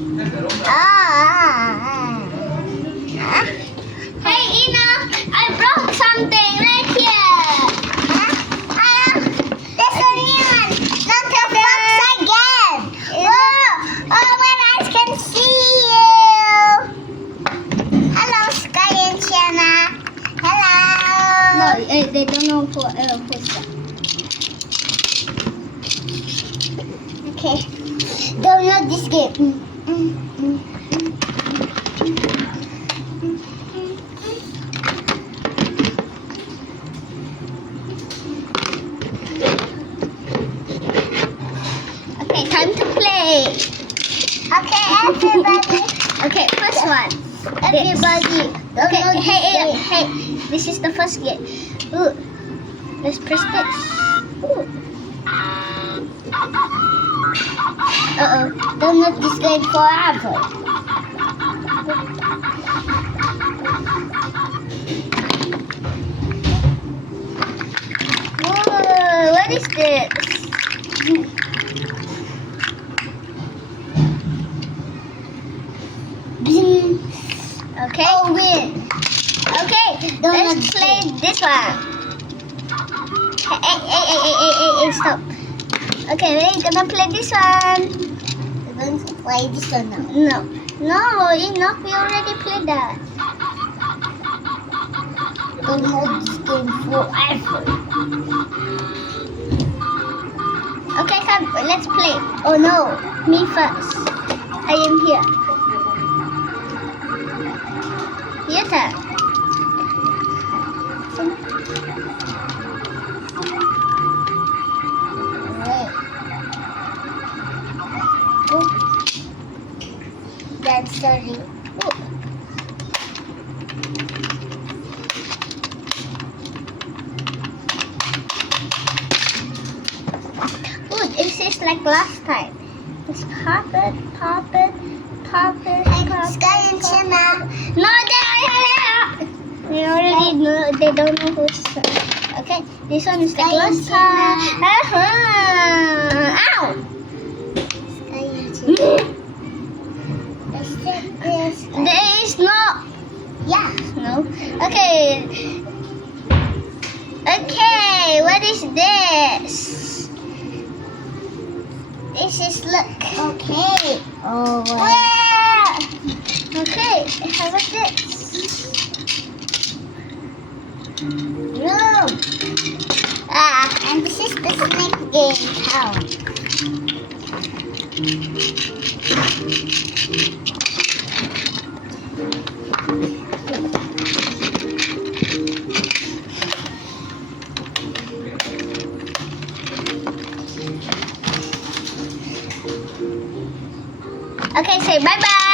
Hey, Ina, I brought something right here. There's a new one. Not the fox again. Oh, my eyes can see you. Hello, Sky and Shanna. Hello. No, they don't know who's that. Okay. Download this game. Okay, time to play. Okay, everybody. Okay, first one. Everybody. Okay, Download hey, this game. hey, this is the first game. Ooh, let's press this. Ooh. Download this game forever. Whoa, what is this? Okay. Oh, win. Okay, let's play this one. Hey, stop. Okay, we're gonna play this one. We're going to play this one now. No, Enoch, we already played that. Download this game forever. Okay, come, let's play. Oh no. Me first. I am here. Your turn. Wait. Oh. That's starting. Ooh. Ooh, this is like last time. Just pop it. Sky and Shanna. No, they already know. They don't know who's. Okay, this one is like Sky and last time. Ow! Sky and Shanna. Let's take this. There is no. Yeah. No. Okay. Okay, what is this? This is look. Okay. Oh, wow. Where? Okay, how about this? Room. And this is the snake game town. Okay, say bye-bye.